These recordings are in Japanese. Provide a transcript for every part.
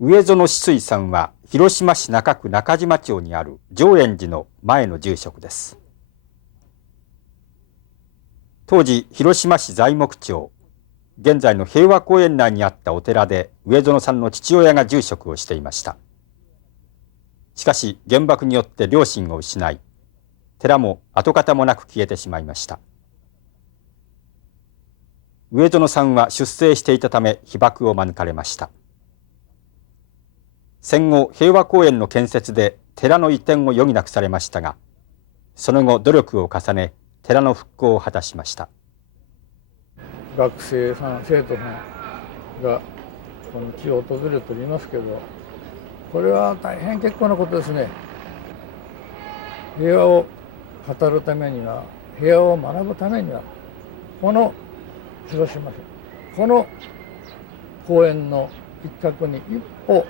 上園紫水さんは広島市中区中島町にある常円寺の前の住職です。当時広島市材木町、現在の平和公園内にあったお寺で上園さんの父親が住職をしていました。しかし原爆によって両親を失い、寺も跡形もなく消えてしまいました。上園さんは出征していたため被爆を免れました。戦後平和公園の建設で寺の移転を余儀なくされましたが、その後努力を重ね寺の復興を果たしました。学生さん生徒さんがこの地を訪れておりますけど、これは大変結構なことですね。平和を語るためには、平和を学ぶためには、この広島市、この公園の一角に一歩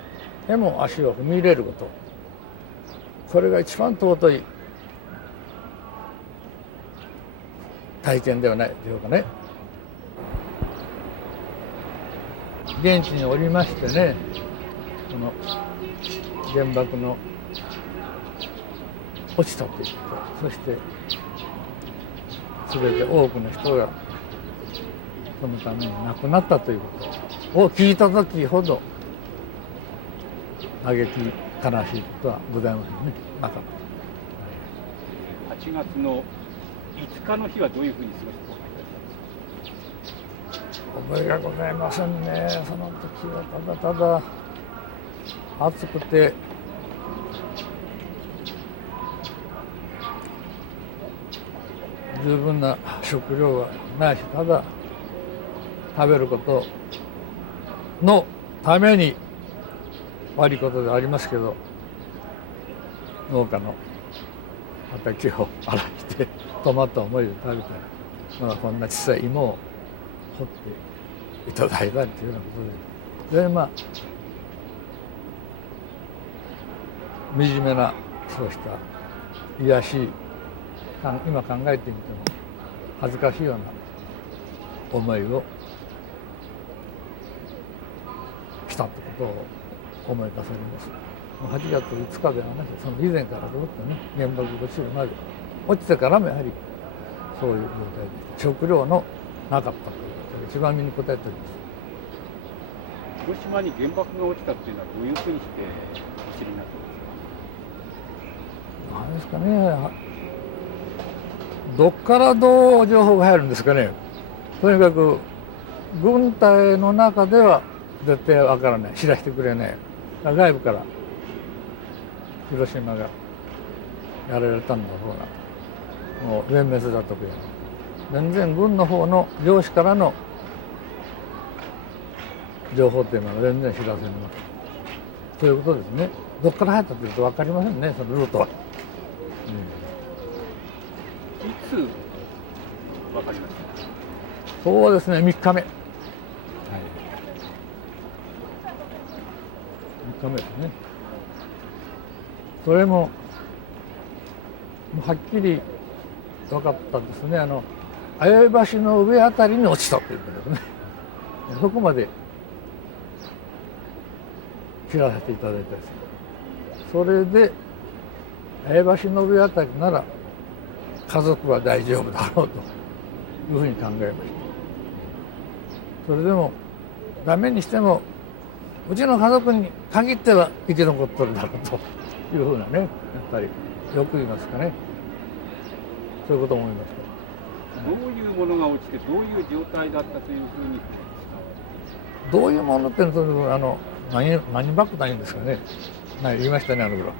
でも足を踏み入れること、これが一番尊い体験ではないでしょうかね。現地におりましてね、この原爆の落ちたということ、そして全て多くの人がそのために亡くなったということを聞いた時ほど嘆き悲しいことはございませんね。なかった。8月の5日の日はどういうふうに過ごして覚えがございませんね。その時はただただ暑くて十分な食料がないし、ただ食べることのために悪いことでありますけど、農家の畑を荒らしてトマトを思いで食べたり、こんな小さい芋を掘っていただいたりというようなことで、惨めなそうした癒しい、今考えてみても恥ずかしいような思いをしたってことを思い出されます。8月5日ではなく、その以前からずっとね、原爆が落ちるまで、落ちてからもやはりそういう状態でした。食料のなかったということが一番身に応えております。広島に原爆が落ちたっていうのはどういうふうにしてお知りになったんですか？何ですかね、どっからどう情報が入るんですかね。とにかく軍隊の中では絶対わからない、知らせてくれない。外部から広島がやられたんだろうな、もう全滅だとか、全然軍の方の上司からの情報っていうのは全然知らせません。そういうことですね。どっから入ったというと分かりませんね、そのルートは。いつ分かりました？そうですね、3日目。3日目ですね。それもはっきり分かったですね。綾橋の上あたりに落ちたということですね。そこまで知らせていただいたです。それで綾橋の上あたりなら家族は大丈夫だろうというふうに考えました。それでもダメにしてもうちの家族に限っては生き残っとるだろうというふうなね、やっぱりよく言いますかね、そういうことを思いました。どういうものが落ちてどういう状態だったというふうに？どういうものっていうの何爆弾言うんですかね。言いましたね、あの頃。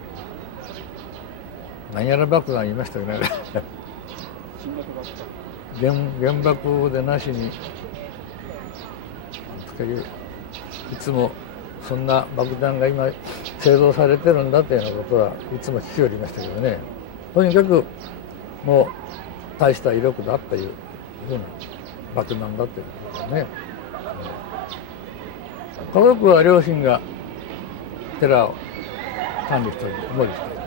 何やら爆弾言いましたよね。新型爆弾。原爆でなしに、いつもそんな爆弾が今製造されてるんだっていうようなことはいつも聞きおりましたけどね。とにかくもう大した威力だっていうふうな爆弾だっていうことですね。家族は両親が寺を管理しており、守りしている。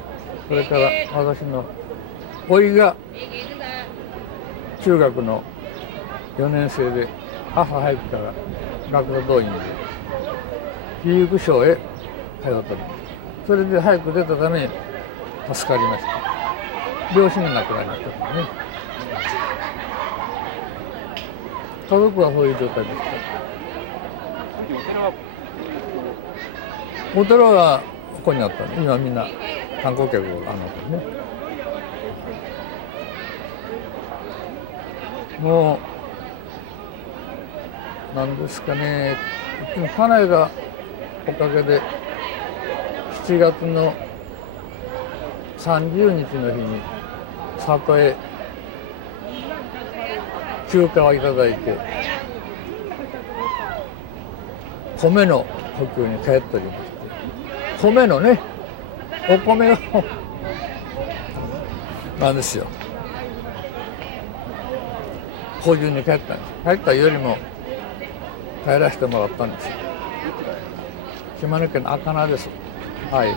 それから私の甥が中学の4年生で朝早くから学童動員で被育所へ通っております。それで早く出たために助かりました。両親が亡くなりましたからね。家族はそういう状態でした。お寺はここにあったの。今みんな観光客がね。もうなんですかね、うちの家内がおかげで7月の30日の日に里へ休暇をいただいて米の補給に帰っておりまして、米のね、お米をなんですよ、補充に帰ったんです。帰ったよりも帰らせてもらったんですよ。島根県の赤名です。はい。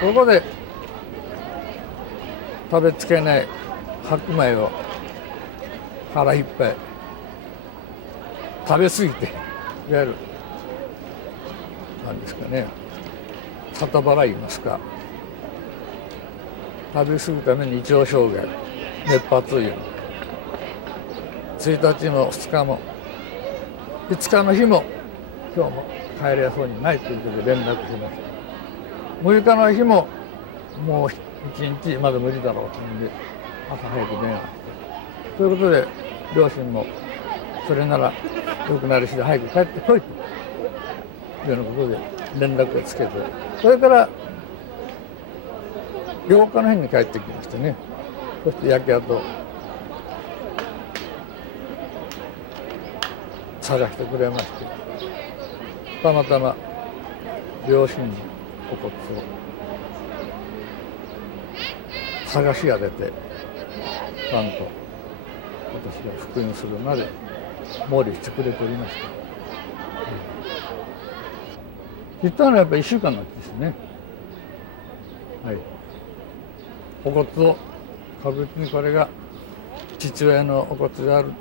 ここで食べつけない白米を腹いっぱい食べ過ぎて、いわゆるなんですかね、里腹言いますか、食べ過ぎために胃腸障害、熱波というの1日も2日も5日の日も今日も帰れそうにないということで連絡しました。6日の日ももう1日まだ無理だろうというんで朝早く電話して、ということで両親もそれなら良くなるし早く帰ってこいというようなことで連絡をつけて、それから8日の日に帰ってきましてね。そして焼け跡探してくれまして、たまたま両親のお骨を探しが出て、ちゃんと私が復員するまで毛利してくれておりました。行ったのはやっぱり1週間のうちですね。はい。お骨を確実にこれが父親のお骨である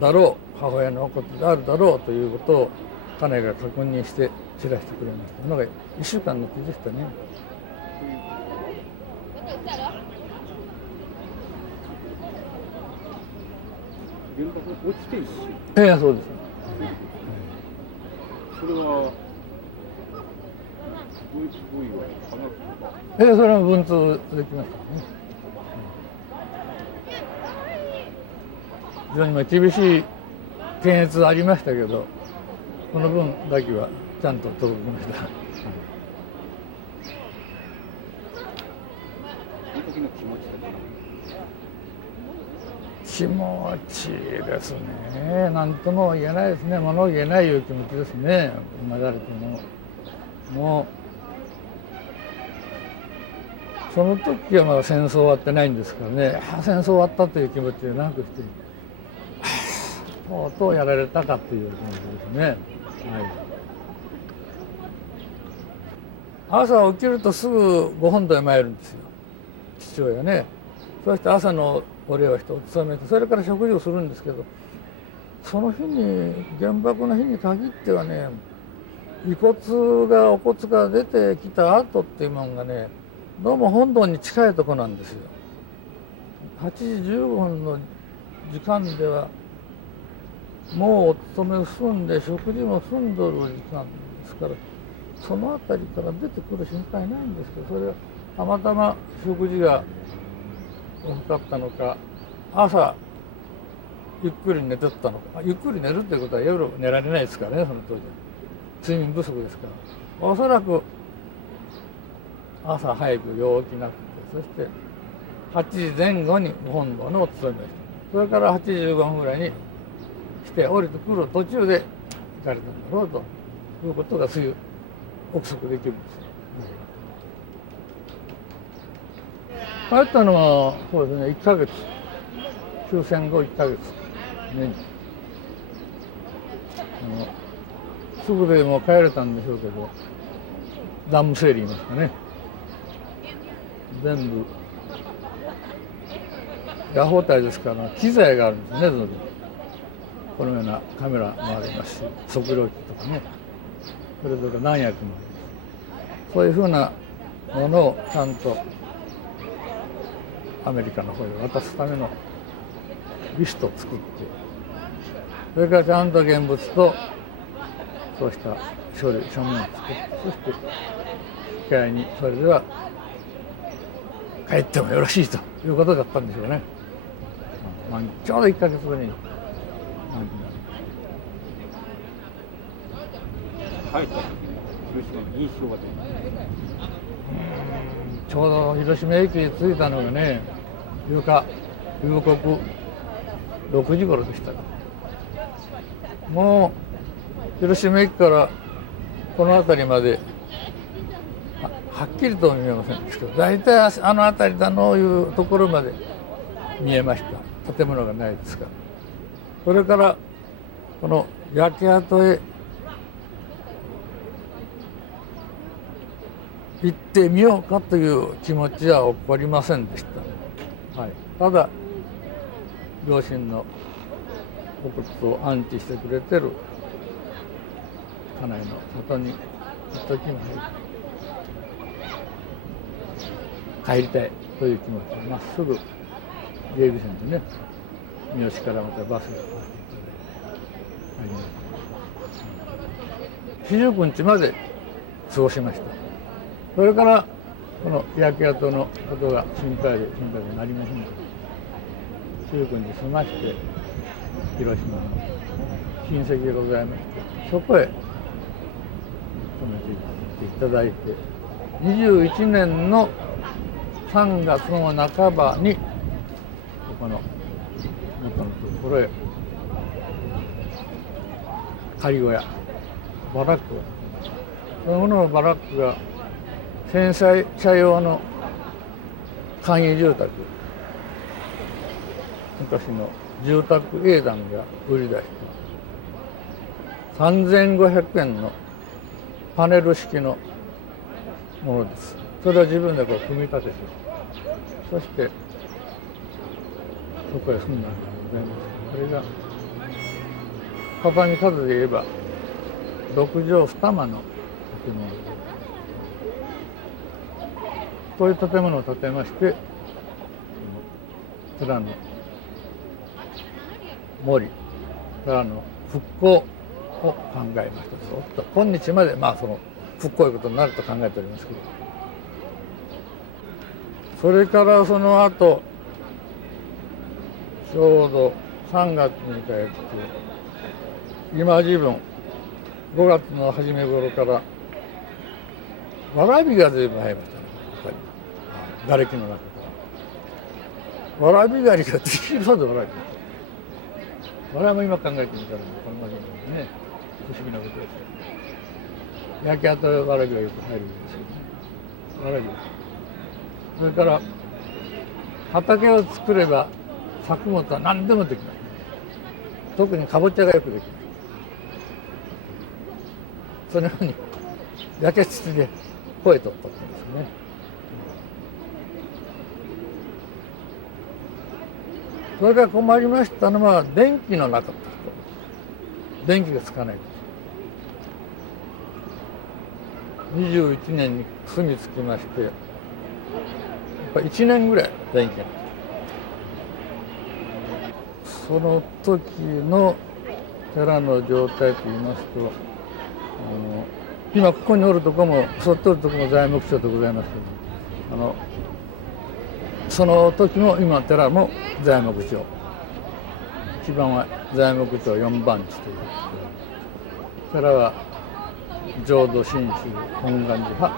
だろう、母親のお骨であるだろうということを家内が確認して知らせてくれましたのが1週間のうちでしたね。原爆落ちて1週そうです。それはどういうわけかな。それは文通できましたね。非常に厳しい検閲ありましたけど、この分だけはちゃんと届きました。その時の気持ちだけ気持ちですね。何とも言えないですね。物を言えないいう気持ちですね。今だれても。もうその時はまだ戦争終わってないんですからね。戦争終わったという気持ちでなくして、とうとうやられたかという気持ちですね。はい。朝起きるとすぐご本堂へ参るんですよ、父親ね。そして朝のお礼をしてお勤めて、それから食事をするんですけど、その日に原爆の日に限ってはね、お骨が出てきた後っていうものがね、どうも本堂に近いとこなんですよ。8時15分の時間ではもうお勤め済んで食事も済んどる時間ですから、その辺りから出てくる心配ないんですけど、それはたまたま食事が遅かったのか、朝ゆっくり寝てたのか。ゆっくり寝るっていうことは夜寝られないですからね、その当時は睡眠不足ですから、おそらく朝早くよう起きなくて、そして8時前後に本堂のお勤めをして、それから8時15分ぐらいにして降りてくる途中で行かれたんだろうということがすぐ憶測できるんですよ。帰ったのはそうですね、1ヶ月、終戦後1ヶ月ね。すぐでもう帰れたんでしょうけど、ダム整理言いますかね、全部野砲隊ですから機材があるんですね。このようなカメラもありますし、測量機とかね、それぞれ何役もあります。そういうふうなものをちゃんとアメリカの方へ渡すためのリストを作って、それからちゃんと現物とそうした書面を作って、そして引き換えにそれでは帰ってもよろしいということだったんでしょうね。ちょうど1ヶ月後に帰った時の広島の印象はどうですか？ちょうど広島駅に着いたのがね、夕刻6時頃でした。もう広島駅からこの辺りまではっきりと見えませんですけど、大体あの辺りだのいうところまで見えました。建物がないですから。それからこの焼け跡へ行ってみようかという気持ちは起こりませんでした。はい、ただ両親のお骨を安置してくれてる家内の里に行った時に帰りたいという気持ちでまっすぐ芸備線でね、三好からまたバスが来ていただいて帰りました。49日まで過ごしました。それからこの焼け跡のことが心配でなりませんので、19日済まして広島の親戚がございまして、そこへ泊めていっていただいて、21年の3月の半ばにここの元のところへ仮小屋バラックが、そのもののバラックが戦災者用の簡易住宅、昔の住宅営団が売り出した3500円のパネル式のものです。それを自分でこう組み立てて、そしてそこへ住んだんでございます。これが畳数で言えば6畳2間の建物です。こういう建物を建てまして、寺の森、寺の復興を考えました。今日までその復興いうことになると考えておりますけど、それからその後ちょうど3月に帰って、今自分5月の初め頃からわらびが随分生えましたね。瓦礫の中からわらび狩りができるほどわらび、我々も今考えてみたらこんなにね、不思議なことです。焼け跡わらびがよく入るんですけど、わらび、それから畑を作れば作物は何でもできます。特にかぼちゃがよくできます。そのように焼け土で声とったんですね。それから困りましたのは電気のなかったこと。電気がつかないこと。21年に住み着きまして、やっぱ1年ぐらい電気がなかった。その時の寺の状態といいますと、今ここにおるとこもそっとるとこも材木商でございますけど、その時も今寺も材木商、一番は材木商4番地という寺は浄土真宗本願寺派、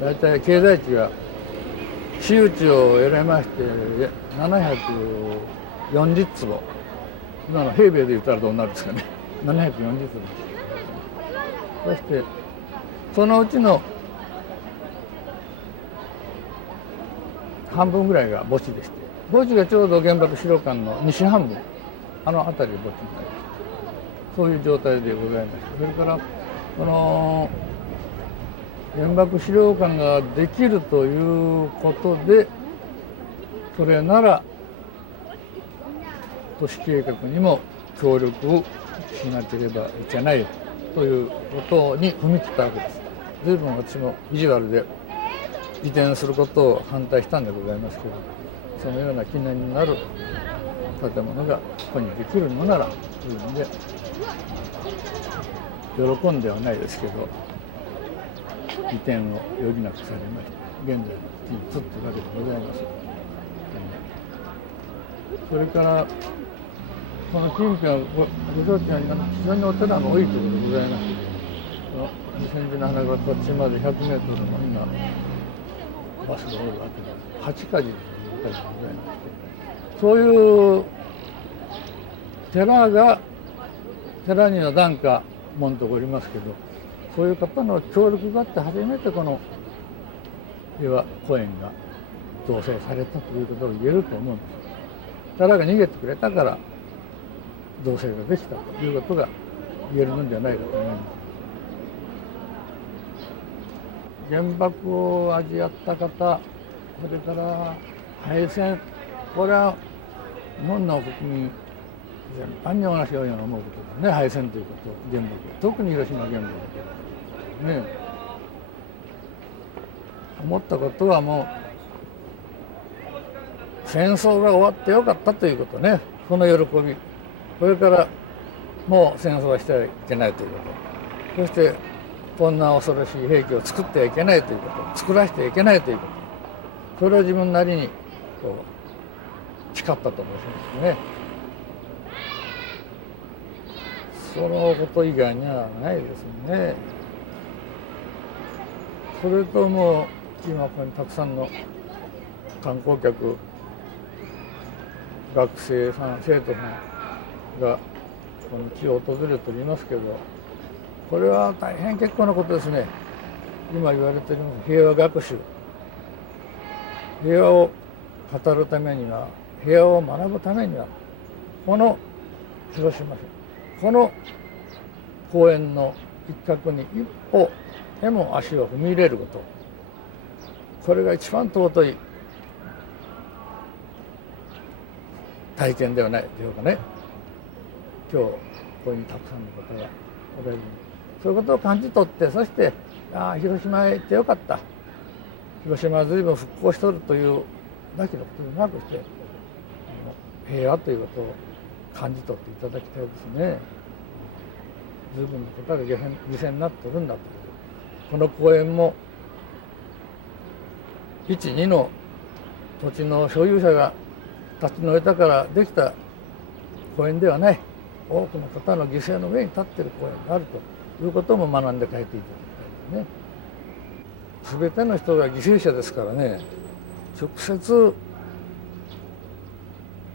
大体経済地が私有地を得られまして740坪、今の平米で言ったらどうなるんですかね、740坪です。そしてそのうちの半分ぐらいが墓地でして、墓地がちょうど原爆資料館の西半分、あの辺りで墓地になりました。そういう状態でございました。それからこの原爆資料館ができるということで、それなら都市計画にも協力をしなければいけないということに踏み切ったわけです。随分私も意地悪で移転することを反対したんでございますけど、そのような記念になる建物がここにできるのならというので、喜んではないですけど移転を余儀なくされまして、現在の地に移っているわけでございます。それからこの近辺はリゾートには非常にお寺が多いということでございまして、この千住の花がこっちまで100メートルの今バスがおるわけで、八か寺というお寺がございまして、そういう寺には檀家門とおりますけど、そういう方の協力があって初めてこの平和公園が造成されたということを言えると思うんです。寺が逃げてくれたから造成ができたということが言えるのではないかと思います。原爆を味わった方、それから敗戦、これは日本の国民全般に同じように思うことですね。敗戦ということ、原爆、特に広島原爆ね。思ったことはもう戦争が終わってよかったということね、その喜び、それからもう戦争はしてはいけないということ、そしてこんな恐ろしい兵器を作ってはいけないということ、作らせてはいけないということ、それを自分なりにこう誓ったと思いますね。そのこと以外にはないですね。それとも今ここにたくさんの観光客、学生さん、生徒さんがこの地を訪れておりますけど、これは大変結構なことですね。今言われている平和学習、平和を語るためには、平和を学ぶためには、この広島市、この公園の一角に一歩でも足を踏み入れること、これが一番尊い体験ではないでしょうかね。今日ここにたくさんの方がおられる、そういうことを感じ取って、そして広島へ行ってよかった、広島は随分復興しとるというだけのことでなくして、平和ということを感じ取っていただきたいですね。随分の方が犠牲になっておるんだと。この公園も1、2の土地の所有者が立ち退いたからできた公園ではない、多くの方の犠牲の上に立っている公園があるということも学んで帰っていただきたいですね。全ての人が犠牲者ですからね、直接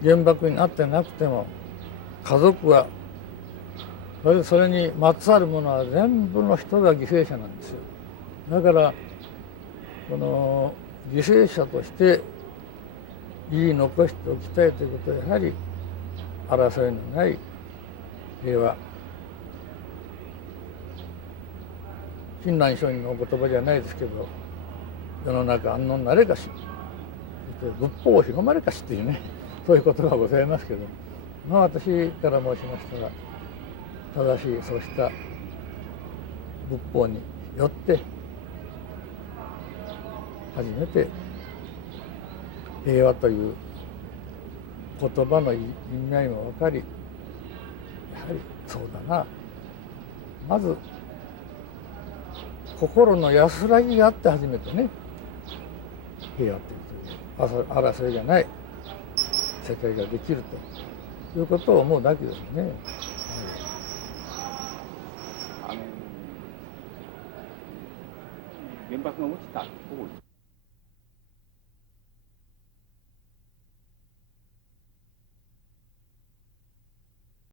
原爆になってなくても家族はそれにまつわるものは全部の人が犠牲者なんですよ。だからこの犠牲者として言い残しておきたいということは、やはり争いのない平和、親鸞聖人のお言葉じゃないですけど、世の中安穏なれかし、そして仏法を広まれかしっていうね、そういうことがございますけど、私から申しましたら、正しいそうした仏法によって初めて平和という言葉の意味合いも分かり、やはりそうだな、まず心の安らぎがあって初めてね、平和という争いがない世界ができるということを思うだけですね。原爆が落ちた当時